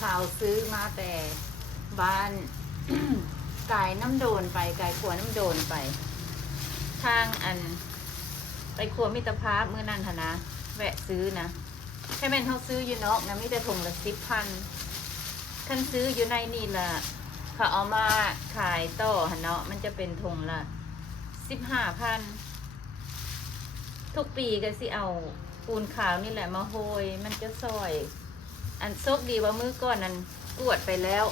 ข่าวซื้อมาแต่บ้าน กายน้ำโดนไปกายขัวน้ำโดนไปทางอันไปครัวมิตรภาพมื้อนั้นหั่นนะแวะซื้อนะแค่แม่นเฮาซื้ออยู่นอกนะมีแต่ถุงละ 10,000 คันซื้ออยู่ในนี่ล่ะเขาเอามาขายต่อหั่นเนาะมันจะเป็นถุงละ 15,000 ทุกปีก็สิเอาปูนขาวนี่แหละมาโหยมันจะซอยอันโชคดีว่ามื้อก่อนนั้นกวดไปแล้ว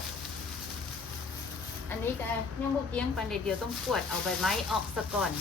อันนี้ก็ยังบ่เกี้ยงปานเดียวต้องกวดเอาใบไม้ออกซะก่อน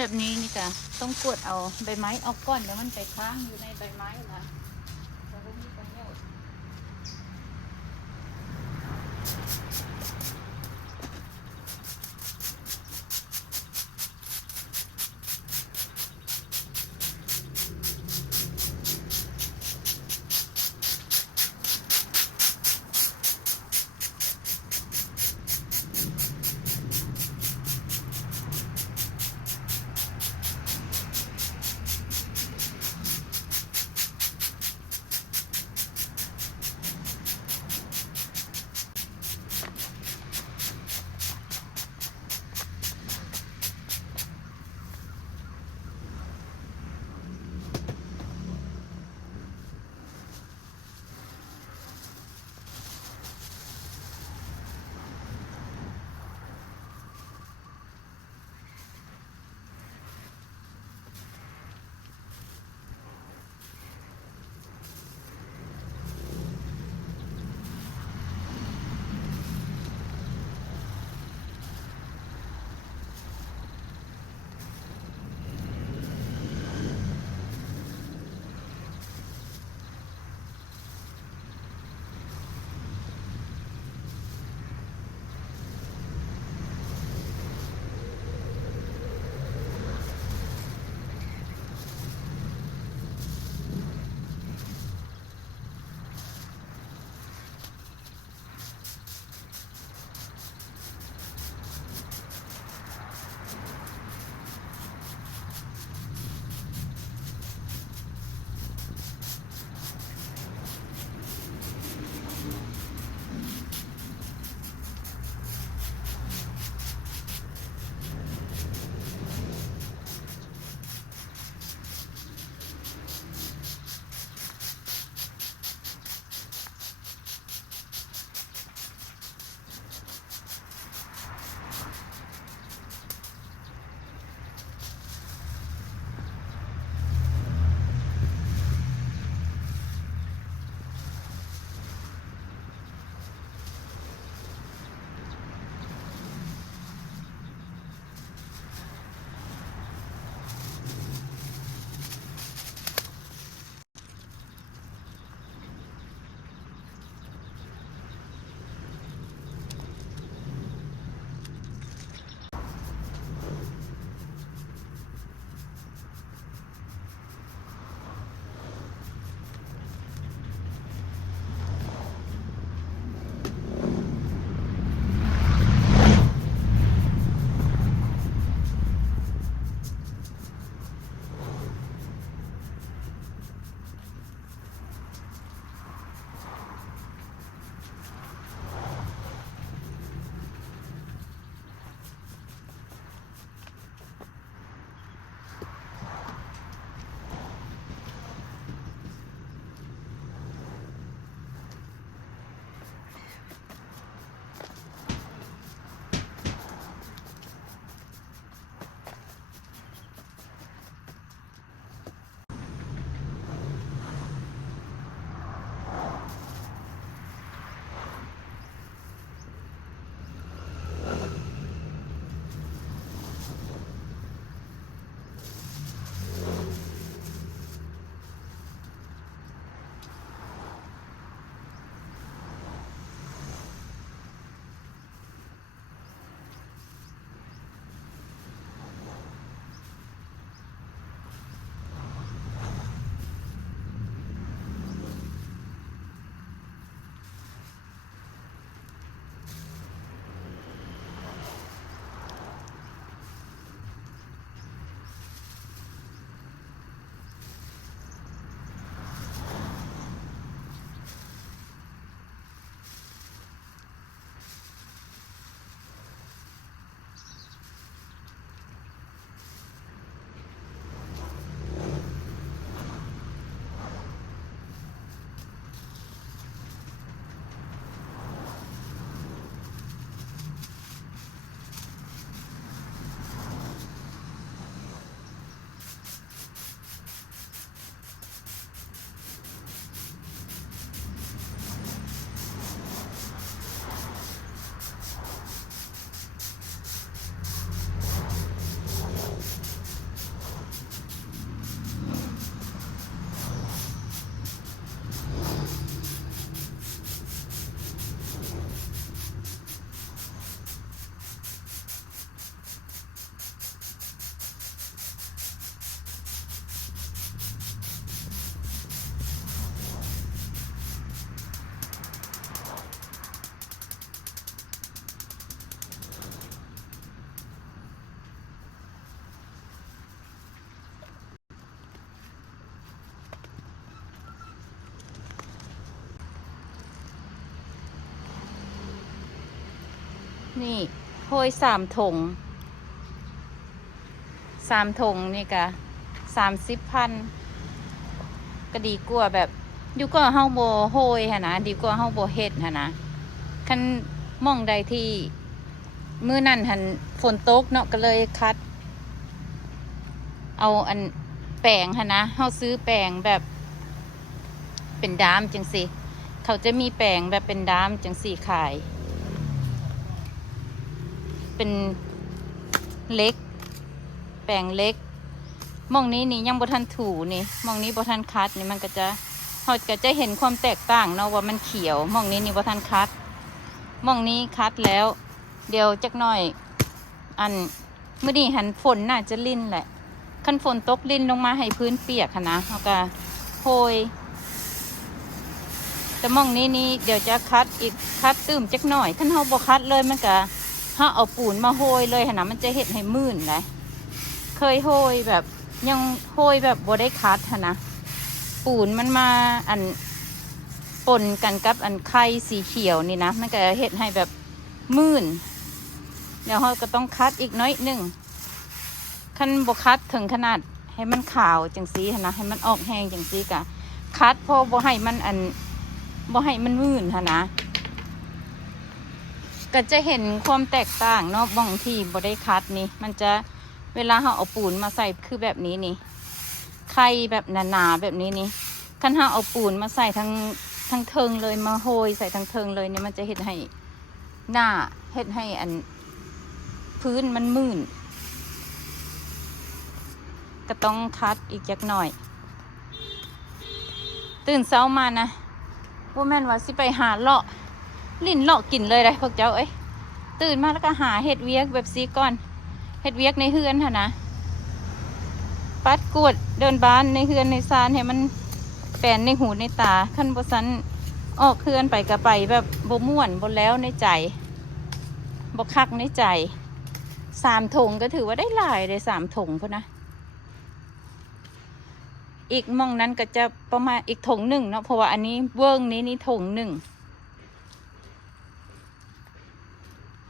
แบบนี้นี่ค่ะต้องกดเอาใบไม้ออกก่อนเดี๋ยวมันไปค้างอยู่ในใบไม้นะจะไม่มีประโยชน์ นี่โหย3 ถุง3 ถุงนี่กะ30,000ก็ดีกว่าแบบอยู่ก็เฮาบ่โหยหั่นนะดีกว่าเฮาบ่เฮ็ดหั่นนะคันมองใดที่มื้อนั้นหั่นฝนตกเนาะก็เลยคัดเอาอันแป้งหั่นนะเฮาซื้อแป้งแบบเป็นดามจังซี่เขาจะมีแป้งแบบเป็นดามจังซี่ขายเป็นเล็กแป้งเล็กมองนี้นี่ยังบ่ทันถูนี่มองนี้บ่ทันคัดนี่มันก็จะเราก็จะเห็นความแตกต่างเนาะว่ามันเขียวมองนี้นี่บ่ทันคัดมองนี้คัดแล้วเดี๋ยวจักหน่อยอันมื้อนี้หันฝนน่าจะลิ่นแหละคันฝนตกลิ่นลงมาให้พื้นเปียกค่ะนะเฮาก็โหยแต่มองนี้นี่เดี๋ยวจะคัดอีกคัดตื้มจักหน่อยคันเฮาบ่คัดเลยมันก็เฮาเอาปูนมาโหยเลยค่ะนะมันจะเฮ็ดให้มื่นได้เคยโหยแบบยังโหยแบบบ่ได้คัดค่ะนะปูนมันมาอันปนกันกับอันไข่สีเขียวนี่นะมันก็เฮ็ดให้แบบมื่นเดี๋ยวเราก็ต้องคัดอีกน้อยหนึ่งคันบ่คัดถึงขนาดให้มันขาวจังสีนะให้มันออกแห้งจังสีกะคัดพอบ่ให้มันอันบ่ให้มันมื่นนะก็จะเห็นความแตกต่างเนาะบางที่บ่ได้คัดนี่มันจะเวลาเราเอาปูนมาใส่คือแบบนี้นี่ไข่แบบหนาๆแบบนี้นี่คันเราเอาปูนมาใส่ทั้งเทิงเลยมาโหยใส่ทั้งเทิงเลยเนี่ยมันจะเห็นให้หน้าเห็นให้อันพื้นมันมื่นก็ต้องคัดอีกจักหน่อยตื่นเช้ามานะว่าแม่นว่าสิไปหาเลาะลิ้นเลาะกินเลยได้พวกเจ้าเอ้ยตื่นมาแล้วก็หาเห็ดเวียกแบบซีก่อนเห็ดเวียกในเฮือนค่ะนะปัดกวดเดินบ้านในเฮือนในซานให้มันแปลนในหูในตาขั้นบสันออกเฮือนไปกะไปแบบบ่ม่วนบ่แล้วในใจบ่คักในใจ3 ถุงก็ถือว่าได้หลายเลย3 ถุงพุ่นนะอีกมองนั้นก็จะประมาณอีก1 ถุงเนาะเพราะว่าอันนี้เวิ้งนี้1 ถุง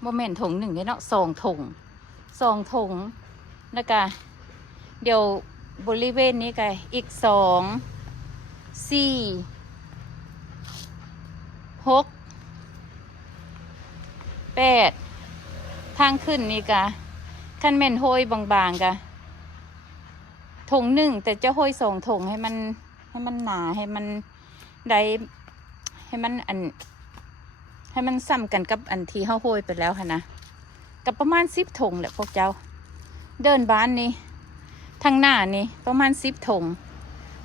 โมเมนต์1 ถุงเนี่ยเนาะ2 ถุงแล้วก็เดี๋ยวบริเวณนี้ก็อีก2 4 6 8ทางขึ้นนี่กะคันแม่นโหยบางๆกะ1 ถุงแต่จะโหย2 ถุงให้มันหนาให้มันได้ให้มันให้มันซ้ำกันกับอันที่เฮาโหยไปแล้วค่ะนะกับประมาณ10 ถุงแหละพวกเจ้าเดินบ้านนี่ทางหน้านี่ประมาณ10 ถุง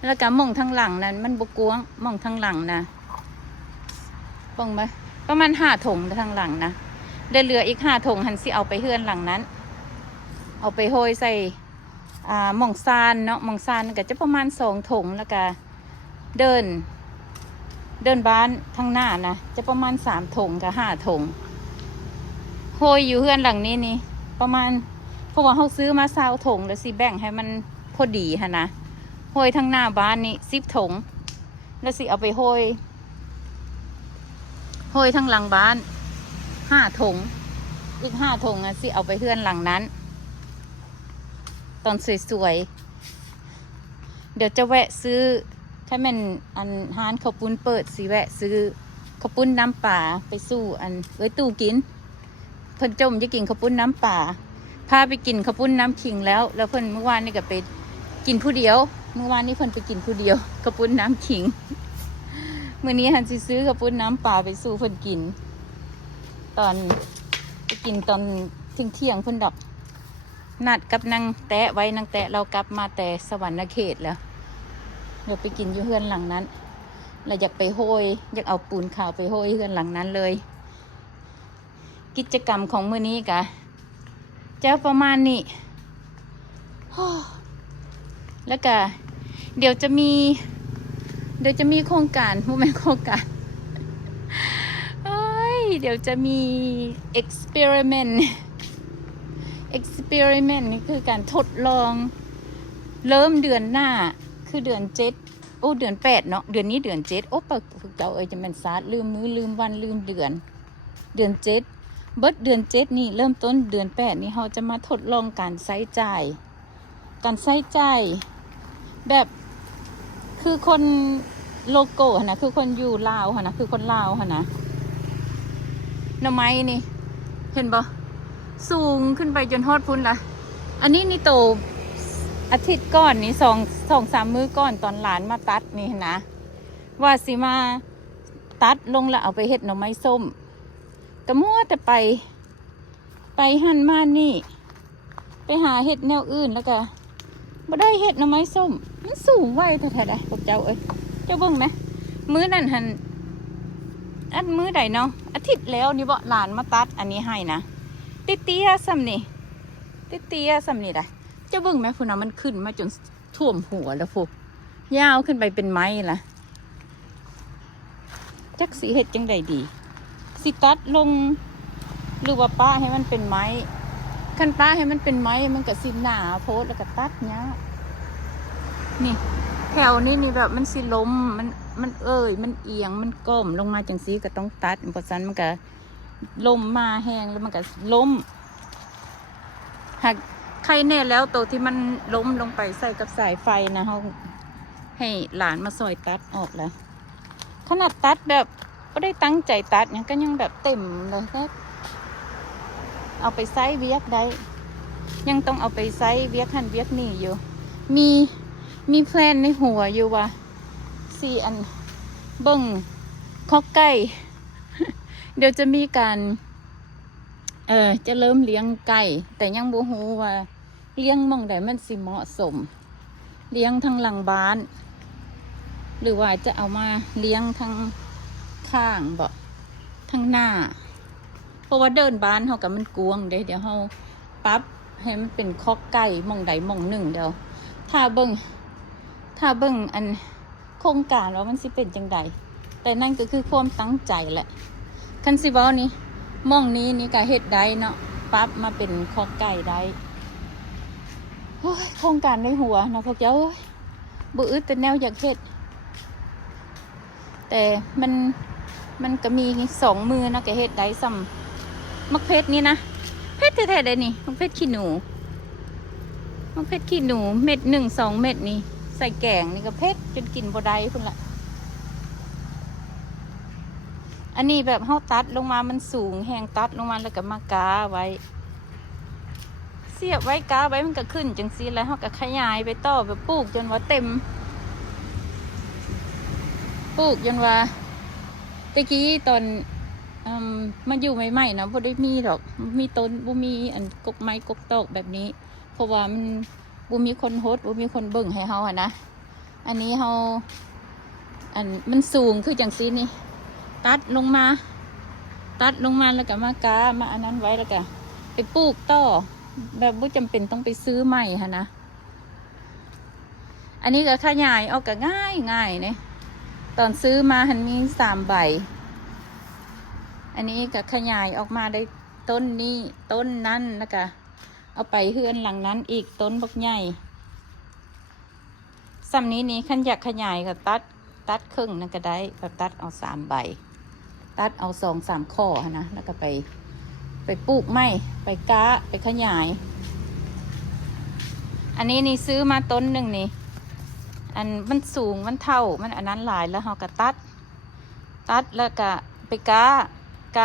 แล้วก็มองทางหลังนั้นมันบกวงมองทางหลังนะบ้งไหมประมาณ5 ถุงทางหลังนะได้เหลืออีก5 ถุงหันสิเอาไปเฮือนหลังนั้นเอาไปโหยใส่หม่องซานเนาะหม่องซานก็จะประมาณ2 ถุงแล้วก็เดินบ้านทางหน้านะจะประมาณ3 ถุงกับ5 ถุงโหยอยู่เฮือนหลังนี้นี่ประมาณเพราะว่าเขาซื้อมา20 ถุงแล้วสิแบ่งให้มันพอดีฮะนะโหยทางหน้าบ้านนี่10 ถุงแล้วสิเอาไปโหยทางหลังบ้าน5 ถุงอีก5 ถุงสิเอาไปเฮือนหลังนั้นตอนสวยๆเดี๋ยวจะแวะซื้อถ้ามันอันร้านข้าวปุ้นเปิดสิแวะซื้อข้าวปุ้นน้ำป่าไปสู้อันตู้กินเพิ่นจมจะกินข้าวปุ้นน้ำป่าพาไปกินข้าวปุ้นน้ำขิงแล้วเพิ่นเมื่อวานนี่ก็ไปกินผู้เดียวเมื่อวานนี้เพิ่นไปกินผู้เดียวข้าวปุ้นน้ำขิงมื้อนี้หันสิซื้อข้าวปุ้นน้ำป่าไปสู้เพิ่นกินตอนไปกินตอนเที่ยงเพิ่นดอกนัดกับนางแตะไว้นางแตะเรากลับมาแต่สวรรค์เขตแล้วเดี๋ยวไปกินอยู่เฮือนหลังนั้นเราอยากไปโหยอยากเอาปูนขาวไปโหยเฮือนหลังนั้นเลยกิจกรรมของมื้อนี้กะจะประมาณนี้แล้วก็เดี๋ยวจะมีโครงการผู้แม่โครงการเดี๋ยวจะมี experiment นี่คือการทดลองเริ่มเดือนหน้าคือเดือน7เดือน8เนาะเดือนนี้เดือน7ปะเจ้าจะเป็นศาสตร์ลืมมื้อลืมวันลืมเดือน7 เบิดเดือนเจ็ดนี่เริ่มต้นเดือนแปดนี่เราจะมาทดลองการใช้จ่ายแบบคือคนโลโก้นะคือคนอยู่ลาวนะคือคนลาวนะหน่อไม้นี่เห็นบ่สูงขึ้นไปจนฮอดพุ่นละอันนี้นี่โตอาทิตย์ก่อนนี่สองสามมื้อก่อนตอนหลานมาตัดนี่นะว่าสิมาตัดลงแล้วเอาไปเฮ็ดหน่อไม้ส้มกะมัวแต่ไปหั่นมานี่ไปหาเฮ็ดแนวอื่นแล้วก็บ่ได้เฮ็ดหน่อไม้ส้มมันสูงไว้แท้ๆได้พวกเจ้าเอ้ยเจ้าเบิ่งไหมมื้อนั้นหั่นอันมื้อใดเนาะอาทิตย์แล้วนี่บ่หลานมาตัดอันนี้ให้นะเตี้ยๆซ้ำนี่เตี้ยๆซ้ำนี่ได้เจ้าเบิ่งไหมพุ่นน่ะมันขึ้นมาจนท่วมหัวแล้วพวกยาวขึ้นไปเป็นไม้ล่ะจักสิเฮ็ดจังใดดีสิตัดลงหรือว่าป้าให้มันเป็นไม้คันป้าให้มันเป็นไม้มันก็สิหนาโพดแล้วก็ตัดเนี้ยนี่แถวนี้นี่แบบมันสิล้มมันมันเอียงมันก้มลงมาจังสีก็ต้องตัดเพราะฉะนั้นมันก็ล้มมาแห้งแล้วมันก็ล้มหากใครแน่แล้วตัวที่มันล้มลงไปใส่กับสายไฟนะเขาให้หลานมาซอยตัดออกแล้วขนาดตัดแบบก็ได้ตั้งใจตัดเนี่ยก็ยังแบบเต็มเลยก็เอาไปไซส์เวียกได้ยังต้องเอาไปไซส์เวียกหันเวียกนี่อยู่มีแพลนในหัวอยู่ว่าอันเบิ่งข้อไก่เดี๋ยวจะมีการจะเริ่มเลี้ยงไก่แต่ยังบ่ฮู้ว่าเลี้ยงหม้องใดมันสิเหมาะสมเลี้ยงทางหลังบ้านหรือว่าจะเอามาเลี้ยงทางข้างบ่ทางหน้าเพราะว่าเดินบ้านเขากับมันกวงเดี๋ยวเขาปรับให้มันเป็นคอกไก่หม่องใดหม่องหนึ่งเดี๋ยวถ้าเบิ่งอันโครงการว่ามันสิเป็นจังใดแต่นั่นก็คือความตั้งใจแหละคันสิเว้านี่หม่องนี้นี่ก็เฮ็ดได้เนาะปรับมาเป็นคอกไก่ได้โอ้ยโครงการในหัวเนาะพวกเจ้าบ่อึดแต่แนวอยากเฮ็ดแต่มันก็มี2 มือนะก็เฮ็ดได้ซ้ำมักเพชรนี่นะเพชรแท้ๆได้นี่มักเพชรขี้หนูเม็ด1 2 เม็ดนี่ใส่แกงนี่ก็เพชรจนกินบ่ได้พุ่นละอันนี้แบบเฮาตัดลงมามันสูงแหงตัดลงมาแล้วก็มากาไว้เสียบไว้กาไว้มันก็ขึ้นจังซี่แล้วเฮาก็ขยายไปต่อแบบปลูกจนว่าเต็มปลูกจนว่าตะกี้ตอนมาอยู่ใหม่ๆนะบ่ได้มีดอกมีต้นบ่มีอันกกไม้กกตอกแบบนี้เพราะว่ามันบ่มีคนโฮสต์บ่มีคนเบิ่งให้เฮาอะนะอันนี้เฮามันสูงคือจังซี่นี่ตัดลงมาแล้วก็มากามาอันนั้นไว้แล้วก็ไปปลูกต่อแบบบ่จำเป็นต้องไปซื้อใหม่หั่นนะอันนี้ก็ขยายออกก็ง่ายเนี่ยตอนซื้อมาหันมี3 ใบอันนี้ก็ขยายออกมาได้ต้นนี้ต้นนั้นแล้วก็เอาไปเฮือนหลังนั้นอีกต้นบักใหญ่ซ้ำนี้ขันอยากขยายก็ตัดครึ่งนั่นก็ได้ก็ตัดเอา3 ใบตัดเอา2 3 ข้อนะแล้วก็ไปปลูกไม้ไปกะไปขยายอันนี้ซื้อมาต้นหนึ่งนี่อันมันสูงมันเท่ามันอันนั้นหลายแล้วเราก็ตัดแล้วก็ไปก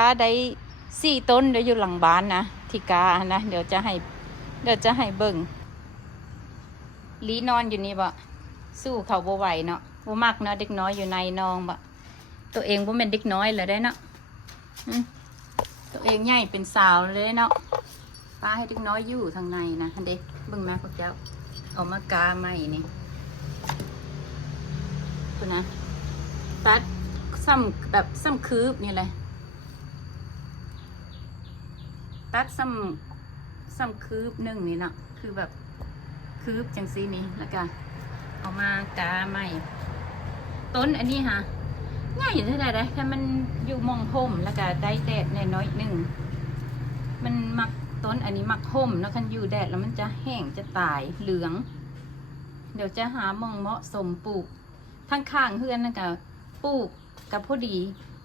าได้4 ต้นเดี๋ยวอยู่หลังบ้านนะที่กานะเดี๋ยวจะให้เบิ่งลีนอนอยู่นี่บ่สู้เขาบ่ไหวเนาะบ่มักเนาะเด็กน้อยอยู่ในนองบ่ตัวเองบ่เป็นเด็กน้อยเลยได้เนาะตัวเองใหญ่เป็นสาวเลยเนาะป้าให้เด็กน้อยอยู่ทางในนะเด็กเบิ่งมาพวกเจ้าเอามากาใหม่นี่คุณนะตัดซ้ำคืบนี่เลยตัดซ้ำคืบ1นี่เนาะคือแบบคืบจังซี่นี้แล้วก็เอามากาใหม่ต้นอันนี้ฮะง่ายอยู่เท่าไหร่ได้แค่มันอยู่มองห่มแล้วก็ได้แดดน้อยๆนึงมันมักต้นอันนี้มักห่มแล้วคันอยู่แดดแล้วมันจะแห้งจะตายเหลืองเดี๋ยวจะหามองเหมาะสมปลูกทั้งข้างเฮือนนั่นก็ปลูกกับพอดี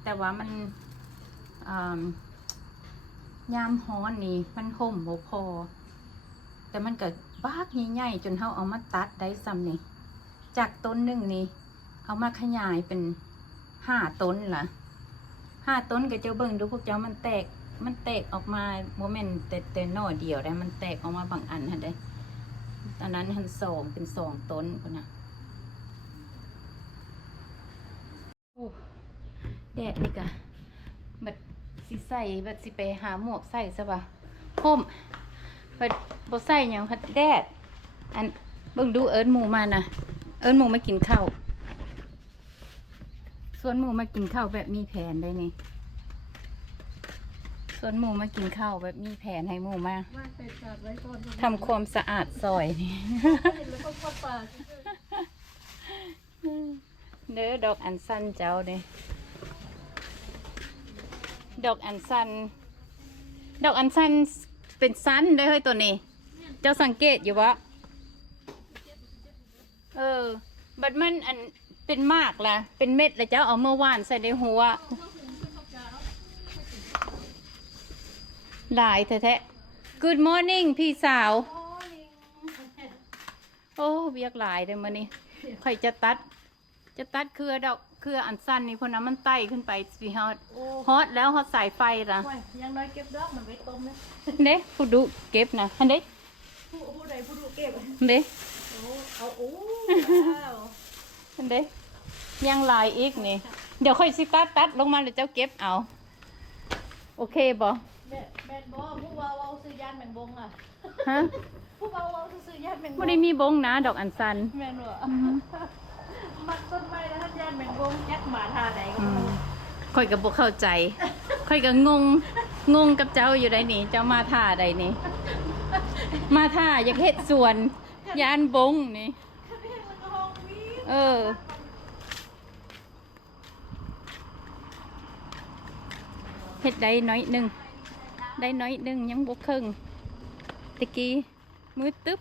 แต่ว่ามัน ยามฮ้อนนี่มันห่มบ่พอแต่มันก็บากใหญ่ๆจนเฮาเอามาตัดได้ซ้ำนี่จากต้นหนึ่งนี่เอามาขยายเป็น5 ต้นล่ะ5 ต้นก็เจ้าเบิ่งดูพวกเจ้ามันแตกออกมาโมเมนต์แต่หน่อเดียวได้มันแตกออกมาบางอันหั่นได้ตอนนั้นหั่น2เป็น2 ต้นพุ่นน่ะโอ้แดดนี่ก็บัดสิใส่บัดสิไปหาหมวกใส่ซะบ่ห่มบัดบ่ใส่หยังพัดแดดอันเบิ่งดูเอิ้นหมู่มานะเอิ้นหมู่มากินข้าวส่วนหมู่มากินข้าวแบบมีแผนได้นี่ส่วนหมู่มากินข้าวแบบมีแผนให้หมู่มาทำความสะอาดซอยนี่ เด้อดอกอัญชันเจ้าเด้ดอกอัญชันเป็นสั้นได้อเฮ้ยตัวนี้ เจ้าสังเกตอยู่วะบัดมันอันเป็นมากล่ะเป็นเม็ดแล้วเจ้าเอาเมื่อวานใส่ในหัวหลายแท้ๆ Good morning พี่สาวโอ้เบียกหลายเด้อมื้อนี้ค่อยจะตัดเครือดอกเครืออันสั้นนี่เพราะน้ำมันไต่ขึ้นไปสิฮอตแล้วฮอตสายไฟล่ะยังน้อยเก็บดอกมันไว้ต้มนะ เด้ผู้ดูเก็บนะอันเด้ผู้ใดผู้ดูเก็บเด้เอาอันเด้ยังลายอีกนี่เดี๋ยวค่อยสิตัดลงมาแล้วเจ้าเก็บเอาโอเคบ่แม่นบ่ผู้เว้าซื้อยานแมงบงอ่ะฮะผู้เว้าซื้อยานแมงบงบ่ได้มีบงนะดอกอัญชันแม่นบ่มักต้นไม้แล้วท่านยานแมงบงยักหมาท่าใดก็ค่อยก็บ่เข้าใจค่อยก็งงกับเจ้าอยู่ได้นี่เจ้ามาท่าใดนี่มาท่าอยากเฮ็ดสวนยานบงนี่เฮ็ดได้น้อยหนึ่งยังบกครึ่งตะกี้มือตึ๊บ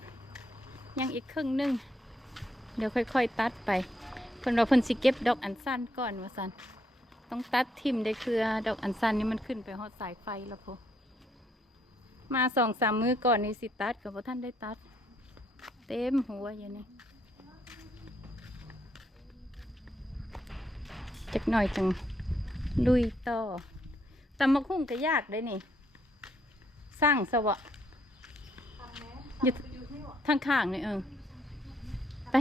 ยังอีกครึ่งหนึ่งเดี๋ยวค่อยๆตัดไปเพิ่นสิเก็บดอกอัญชันก่อนว่าซั่นต้องตัดทิ่มได้เครือดอกอัญชันนี่มันขึ้นไปฮอดสายไฟแล้วพอมา 2-3 มื้อก่อนนี่สิตัดก็บ่ทันได้ตัดเต็มหัวอย่างนี้จักหน่อยจังลุยต่อตำมะคุ้งก็ยากเลยนี่สร้างสวะอยู่ทางข้างนี่ไป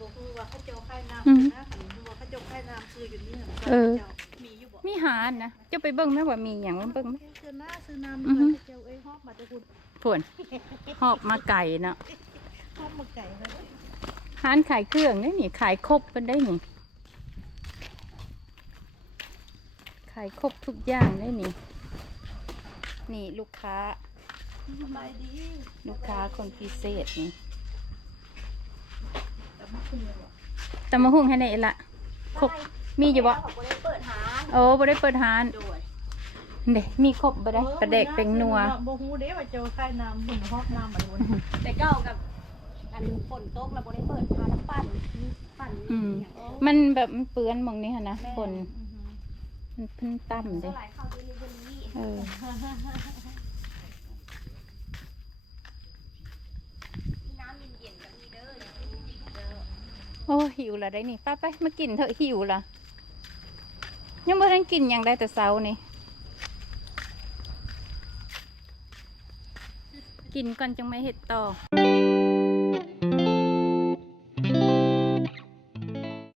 บอกว่าเขาเจ้าไข่น้ำนะบอกเขาเจ้าไข่น้ำคืออยู่นี่มีอยู่บ่มีหานะเจ้าไปเบิ่งไหมว่ามีอย่างมันเบิ่งไหมซื้อน้ำเจ้าฮอบมาตะกุนผวนหอบมาไก่เนาะฮอบมาไก่นะร้านขายเครื่องนี่ขายครบเป็นได้นี่ขายครบทุกอย่างได้นี่ลูกค้าคนพิเศษนี่ตำมะฮุ่งให้ไหนละครบมีอยู่บ่โอ้บ่ได้เปิดหานเด็มีครบบ่ได้ประเด็กเป็นนัวบ่ฮู้เด้ว่าเจ้าไข่น้ำหุ่นฮอบน้ำอะไรวนแต่เก้ากับอันฝนตกแล้วบ่ได้เปิดหาน้ำปั่นมันแบบมันเปื้อนมองนี้ค่ะนะฝนมันพึ่งต่ำเลยโอ้หิวละได้นี่ป้าไปมากินเถอะหิวละยังไม่ทันกินยังได้แต่เช้านี่กินก่อนจังไม่เห็ดต่อ